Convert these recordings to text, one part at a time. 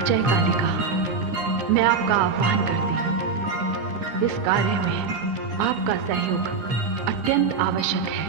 जय कालिका, मैं आपका आह्वान करती हूँ। इस कार्य में आपका सहयोग अत्यंत आवश्यक है।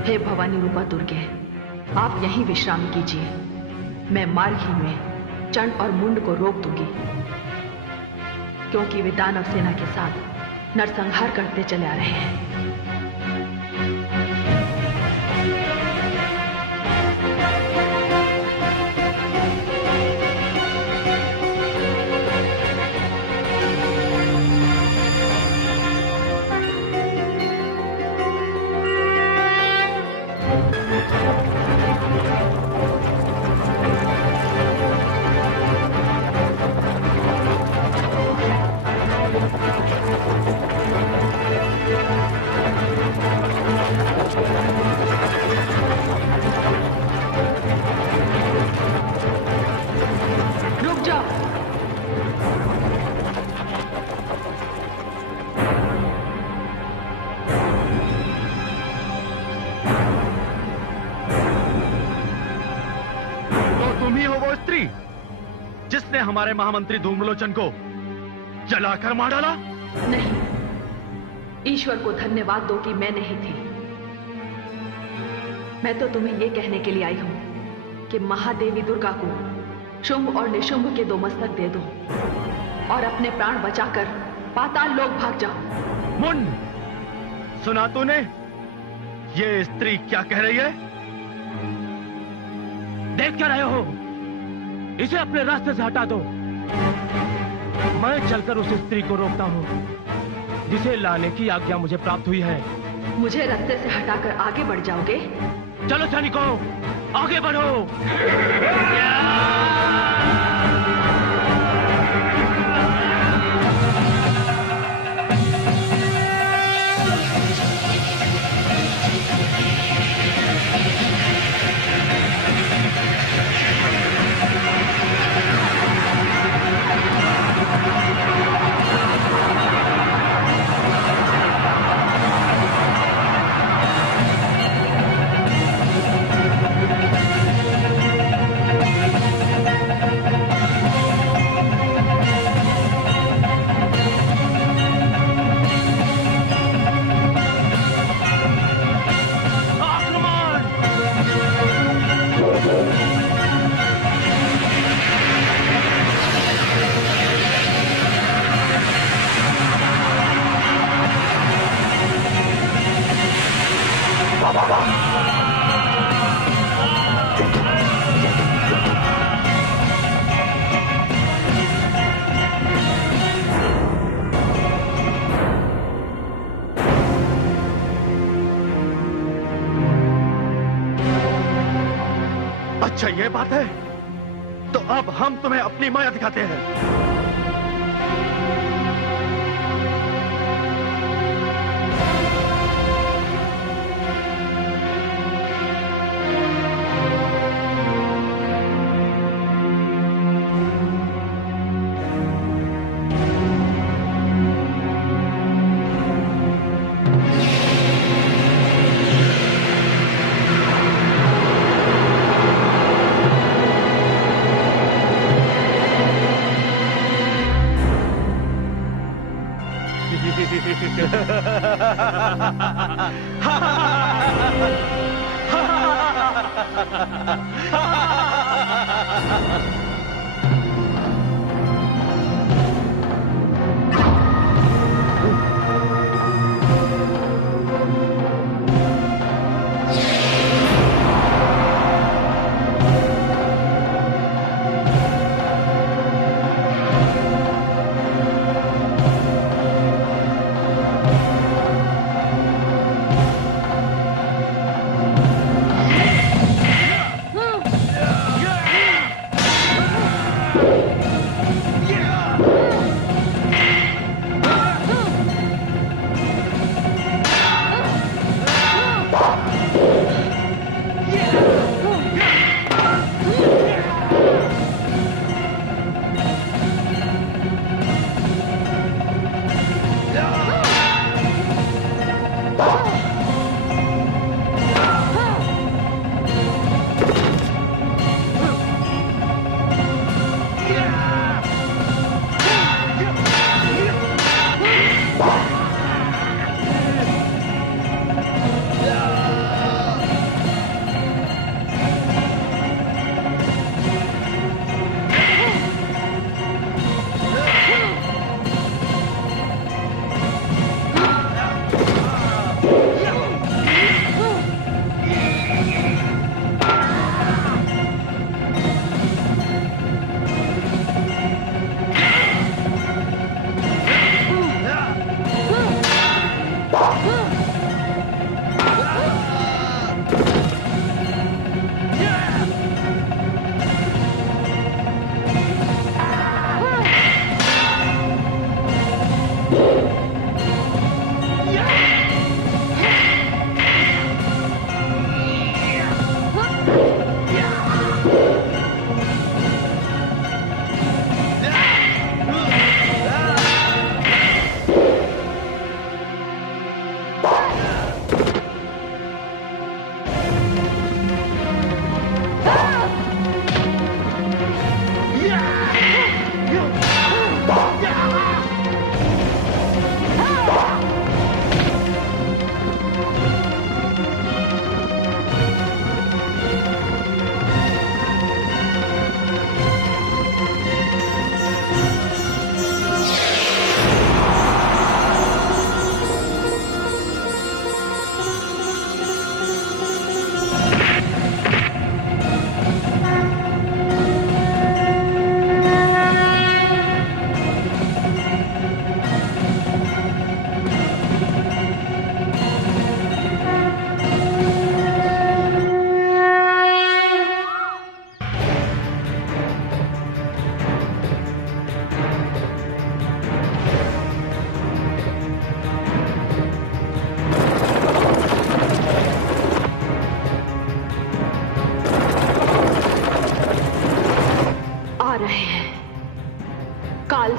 हे भवानी रूपा दुर्गे, आप यहीं विश्राम कीजिए। मैं मार्ग ही में चंड और मुंड को रोक दूंगी, क्योंकि वे दानव सेना के साथ नरसंहार करते चले आ रहे हैं। जिसने हमारे महामंत्री धूम्रलोचन को जलाकर मार डाला? नहीं, ईश्वर को धन्यवाद दो कि मैं नहीं थी। मैं तो तुम्हें यह कहने के लिए आई हूं कि महादेवी दुर्गा को शुंभ और निशुंभ के 2 मस्तक दे दो और अपने प्राण बचाकर पाताल लोक भाग जाओ। मुंड, सुना तूने? ये स्त्री क्या कह रही है? देख क्या रहे हो? इसे अपने रास्ते से हटा दो। मैं चलकर उस स्त्री को रोकता हूँ जिसे लाने की आज्ञा मुझे प्राप्त हुई है। मुझे रास्ते से हटाकर आगे बढ़ जाओगे? चलो सैनिकों, आगे बढ़ो। अच्छा ये बात है, तो अब हम तुम्हें अपनी माया दिखाते हैं।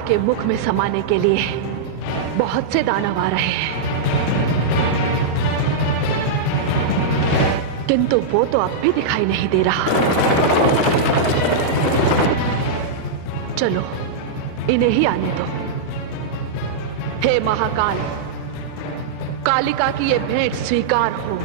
के मुख में समाने के लिए बहुत से दानव आ रहे हैं, किंतु वो तो अब भी दिखाई नहीं दे रहा। चलो इन्हें ही आने दो। हे महाकाल, कालिका की ये भेंट स्वीकार हो।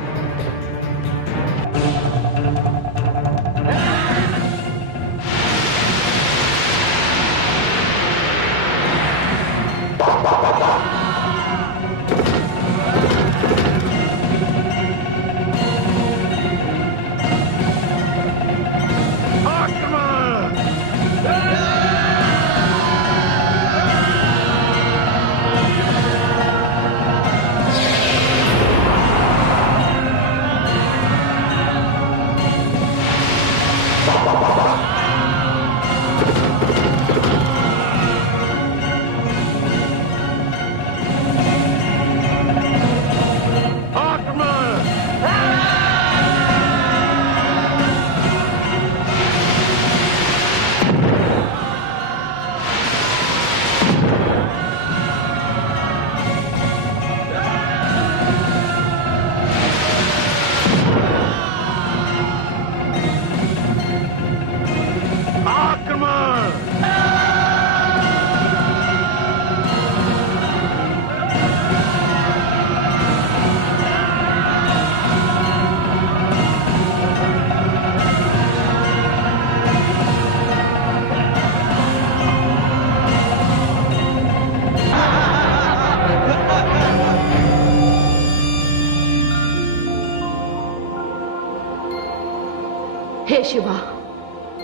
शिवा,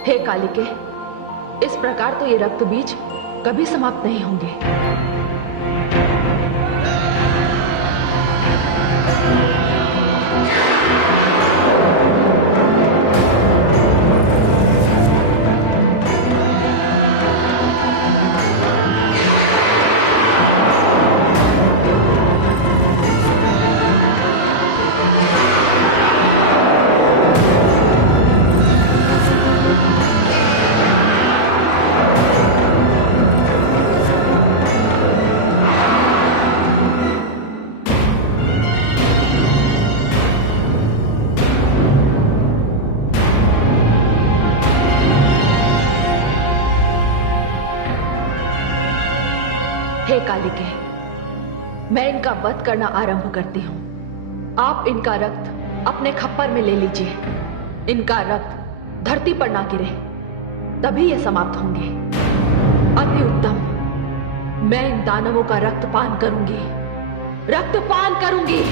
हे कालिके, इस प्रकार तो ये रक्त बीज कभी समाप्त नहीं होंगे। हे कालिके, मैं इनका वध करना आरंभ करती हूं। आप इनका रक्त अपने खप्पर में ले लीजिए। इनका रक्त धरती पर ना गिरे, तभी ये समाप्त होंगे। अति उत्तम। मैं इन दानवों का रक्तपान करूंगी, रक्तपान करूंगी।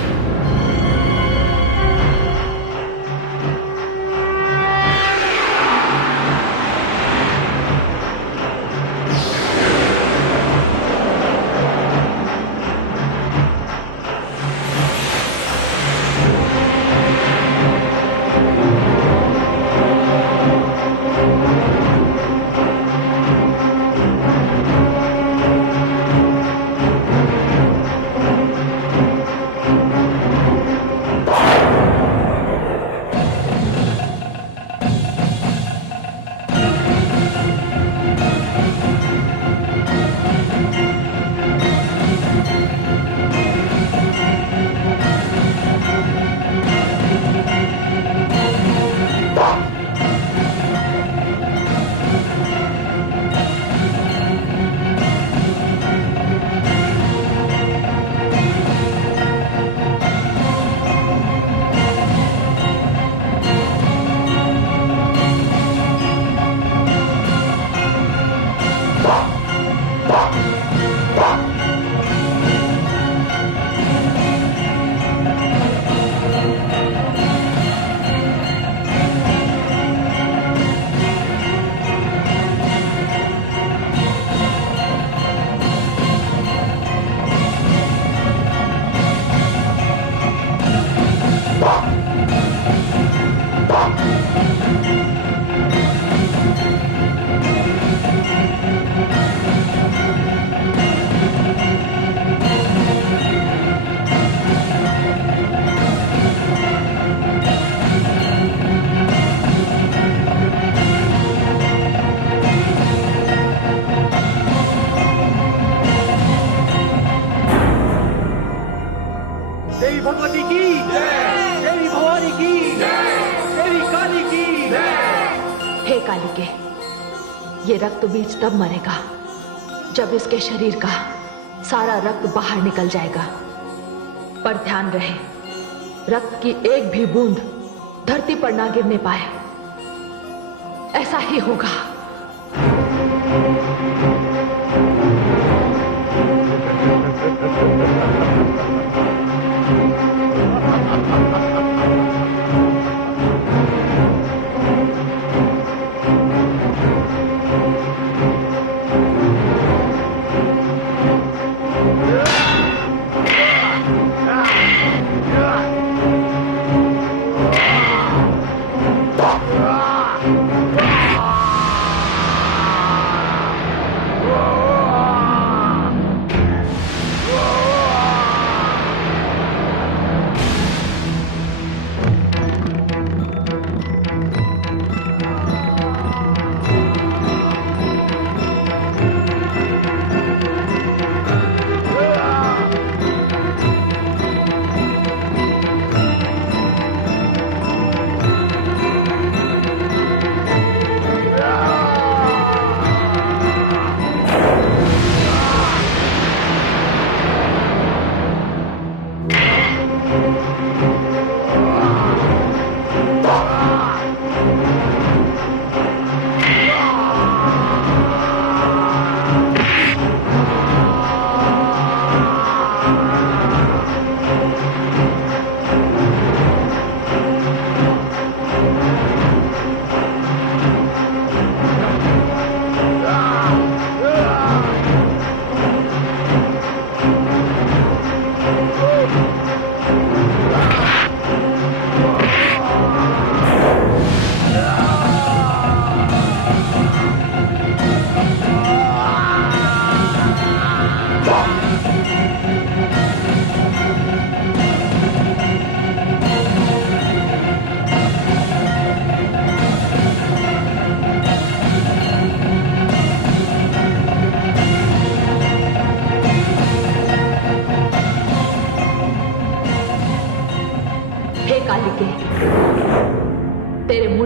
देवी भगवती की जय, देवी भवानी की जय, देवी काली की जय। हे कालिके, ये रक्त बीज तब मरेगा जब इसके शरीर का सारा रक्त बाहर निकल जाएगा। पर ध्यान रहे, रक्त की एक भी बूंद धरती पर ना गिरने पाए। ऐसा ही होगा।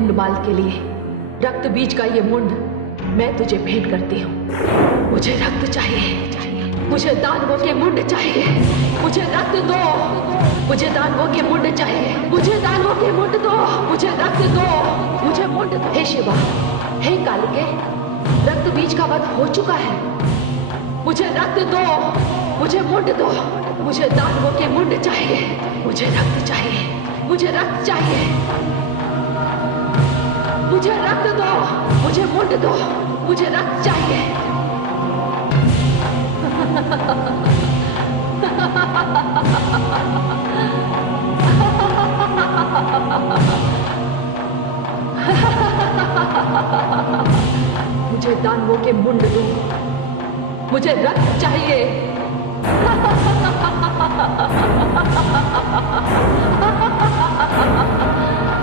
मुंडमाल के लिए रक्त बीज का ये मुंड मैं तुझे भेंट करती हूँ। मुझे रक्त चाहिए, मुझे दानवों के मुंड चाहिए, मुझे रक्त दो, मुझे दानवों के मुंड चाहिए, मुझे दानवों के मुंड दो, मुझे रक्त दो, मुझे मुंड दो। हे शिवा, हे कालिके, रक्त बीज का वध हो चुका है। मुझे रक्त दो, मुझे मुंड दो, मुझे दानवों के मुंड चाहिए, मुझे रक्त चाहिए, मुझे रक्त चाहिए, मुझे रक्त दो, मुझे मुंड दो, मुझे रक्त चाहिए। मुझे दानवों के मुंड दो, मुझे रक्त चाहिए।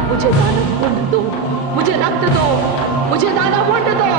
मुझे दानव मुंड दो, मुझे रक्त दो, मुझे दानव मुंड दो।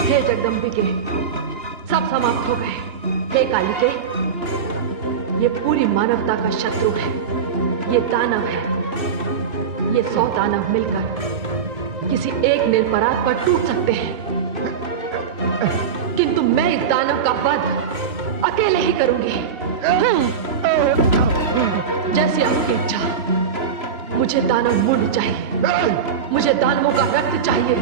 हे जगदम्बिके, सब समाप्त हो गए। हे कालिके, ये पूरी मानवता का शत्रु है, ये दानव है। ये 100 दानव मिलकर किसी एक निरपराध पर टूट सकते हैं, किंतु मैं इस दानव का वध अकेले ही करूंगी। जैसी आपकी इच्छा। मुझे दानव मुंड चाहिए, मुझे दानवों का रक्त चाहिए।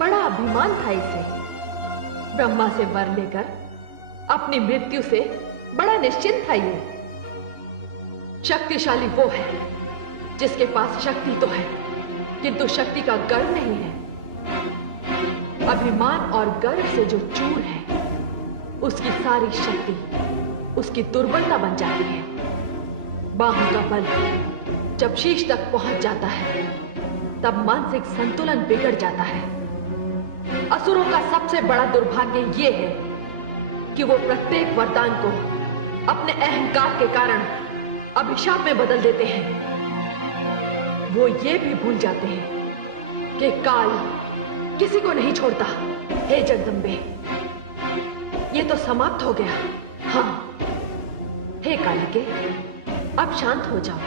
बड़ा अभिमान था इसे। ब्रह्मा से वर लेकर अपनी मृत्यु से बड़ा निश्चिंत था ये। शक्तिशाली वो है जिसके पास शक्ति तो है, किंतु शक्ति का गर्व नहीं है। अभिमान और गर्व से जो चूर है, उसकी सारी शक्ति उसकी दुर्बलता बन जाती है। बाहों का बल जब शीश तक पहुंच जाता है, तब मानसिक संतुलन बिगड़ जाता है। असुरों का सबसे बड़ा दुर्भाग्य यह है कि वो प्रत्येक वरदान को अपने अहंकार के कारण अभिशाप में बदल देते हैं। वो ये भी भूल जाते हैं कि काल किसी को नहीं छोड़ता। हे जगदम्बे, ये तो समाप्त हो गया। हाँ, हे कालिके, अब शांत हो जाओ।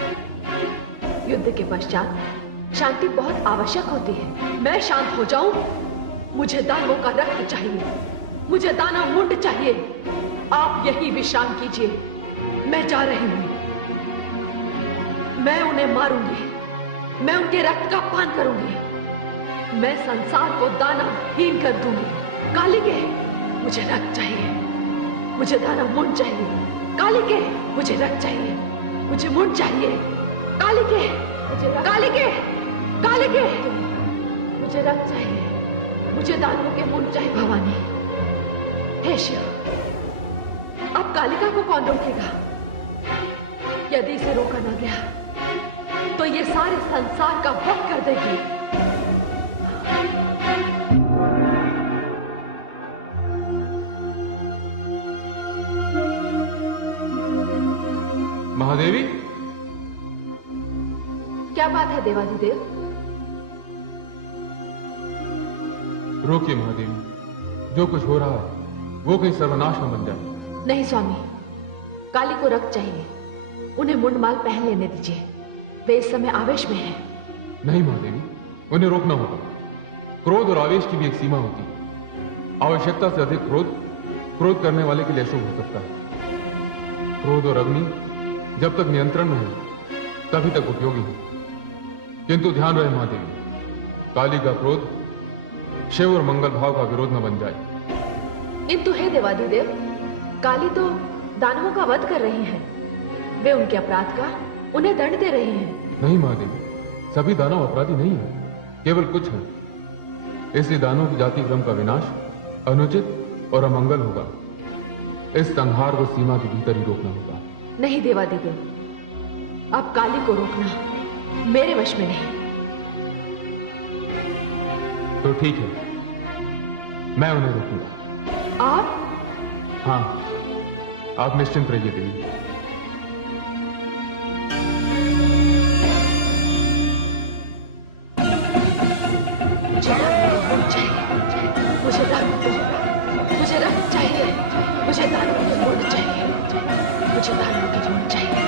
युद्ध के पश्चात शांति बहुत आवश्यक होती है। मैं शांत हो जाऊं? मुझे दानवों का रक्त चाहिए, मुझे दानव मुंड चाहिए। आप यही विश्राम कीजिए, मैं जा रही हूं। मैं उन्हें मारूंगी, मैं उनके रक्त का पान करूंगी, मैं संसार को दानवहीन कर दूंगी। कालिके, मुझे रक्त चाहिए, मुझे दानव मुंड चाहिए। कालिके, मुझे रक्त चाहिए, मुझे मुंड चाहिए। कालिके, कालिके, कालिके, मुझे रक्त चाहिए, मुझे दानवों के मुंड चाहिए। भवानी, हे शिव, अब कालिका को कौन रोकेगा? यदि इसे रोका ना गया तो ये सारे संसार का वध कर देगी। महादेवी, क्या बात है देवाधिदेव? रोकिए महादेवी, जो कुछ हो रहा है वो कहीं सर्वनाश न बन जाए। नहीं स्वामी, काली को रक्त चाहिए, उन्हें मुंडमाल पहन लेने दीजिए। वे इस समय आवेश में हैं। नहीं महादेवी, उन्हें रोकना होगा। क्रोध और आवेश की भी एक सीमा होती है। आवश्यकता से अधिक क्रोध करने वाले के लिए अशुभ हो सकता है। क्रोध और अग्नि जब तक नियंत्रण में है तभी तक उपयोगी है। किंतु ध्यान रहे महादेवी, काली का क्रोध शिव और मंगल भाव का विरोध न बन जाए। किंतु हे देवाधिदेव, काली तो दानवों का वध कर रही हैं। वे उनके अपराध का उन्हें दंड दे रहे हैं। नहीं महादेवी, सभी दानव अपराधी नहीं है, केवल कुछ हैं। इसलिए दानवों की जाति क्रम का विनाश अनुचित और अमंगल होगा। इस संहार को सीमा के भीतर ही रोकना होगा। नहीं देवाधिदेव, अब काली को रोकना मेरे वश में नहीं। तो ठीक है, मैं उन्हें रोकूंगा। आप? हाँ, आप निश्चिंत रहिए देवी। मुझे रक्त दो, मुझे रक्त चाहिए, मुझे दानवों के मुंड चाहिए, मुझे दानवों के मुंड चाहिए,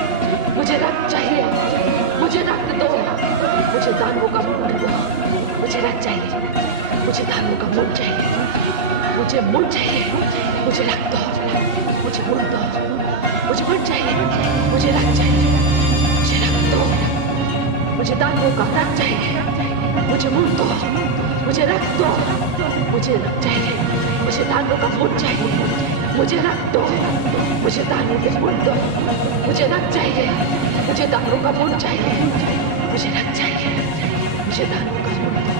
मुझे रक्त चाहिए, मुझे रक्त दो, मुझे दानवों का मुंड दो, मुझे रक्त चाहिए, मुझे दानवों का मुंड चाहिए, मुझे मुंड चाहिए, मुझे रक्त दो, मुझे मुंड दो, मुझे मुंड चाहिए, मुझे रक्त चाहिए, मुझे रक्त दो, मुझे दानवों का रक्त चाहिए, मुझे मुंड दो, मुझे रक्त दो, मुझे रक्त चाहिए, मुझे दानवों का मुंड चाहिए, मुझे रक्त दो, मुझे दानवों के मुंड दो, मुझे रक्त चाहिए, मुझे दानवों का मुंड चाहिए, मुझे रक्त चाहिए, मुझे दानवों का मुंड दो,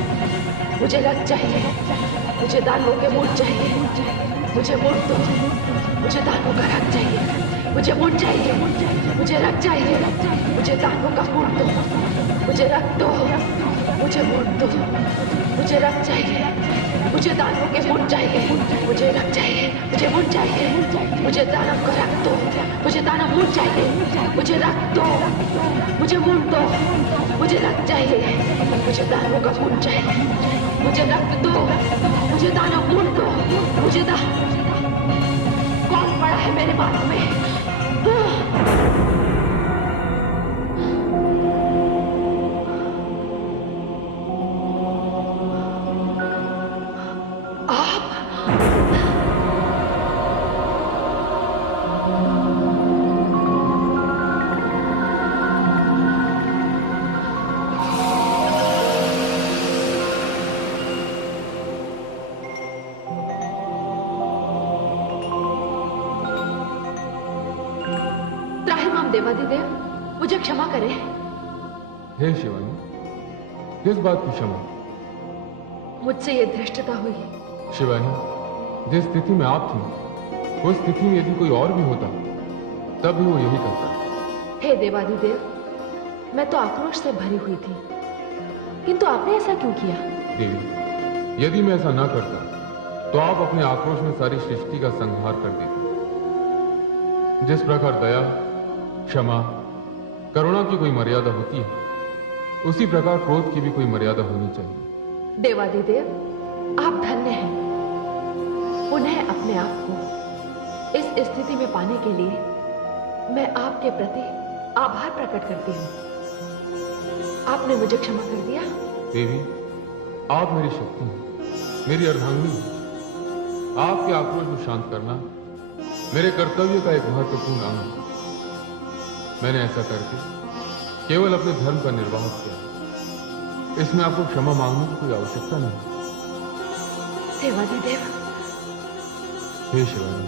मुझे रक्त चाहिए, मुझे दानवों के मुंड चाहिए, मुझे मुंड दो, मुझे दानवों का रक्त चाहिए, मुझे मुंड चाहिए, मुझे रक्त चाहिए, मुझे दानवों का मुंड दो, मुझे रक्त दो, मुझे मुंड दो, मुझे रक्त चाहिए, मुझे दानवों के मुंड चाहिए, मुझे रक्त चाहिए, मुझे मुंड चाहिए, मुझे दानव का रक्त दो, मुझे दानव मुंड चाहिए, मुझे रक्त दो, मुझे मुंड दो, मुझे रक्त चाहिए, मुझे दानवों का मुंड चाहिए, मुझे रक्त दो, मुझे दानव मुंड दो, मुझे कौन पड़ा है मेरे मार्ग में? देवादिदेव, मुझे क्षमा करें। हे शिवानी, किस बात की क्षमा? मुझसे ये धृष्टता हुई। शिवानी, जिस स्थिति में आप थी, उस स्थिति में यदि कोई और भी होता तब भी वो यही करता। हे देवादिदेव, मैं तो आक्रोश से भरी हुई थी, किंतु आपने ऐसा क्यों किया? देवी, यदि मैं ऐसा ना करता तो आप अपने आक्रोश में सारी सृष्टि का संहार कर देते। जिस प्रकार दया, क्षमा, करुणा की कोई मर्यादा होती है, उसी प्रकार क्रोध की भी कोई मर्यादा होनी चाहिए। देवादिदेव, आप धन्य हैं। पुनः अपने आप को इस स्थिति में पाने के लिए मैं आपके प्रति आभार प्रकट करती हूँ। आपने मुझे क्षमा कर दिया। देवी, आप मेरी शक्ति हैं, मेरी अर्धांगिनी हैं। आपके आक्रोश को शांत करना मेरे कर्तव्य का एक महत्वपूर्ण अंग है। मैंने ऐसा करके केवल अपने धर्म का निर्वाह किया। इसमें आपको क्षमा मांगने की कोई आवश्यकता नहीं। देवादिदेव। हे शिवानी,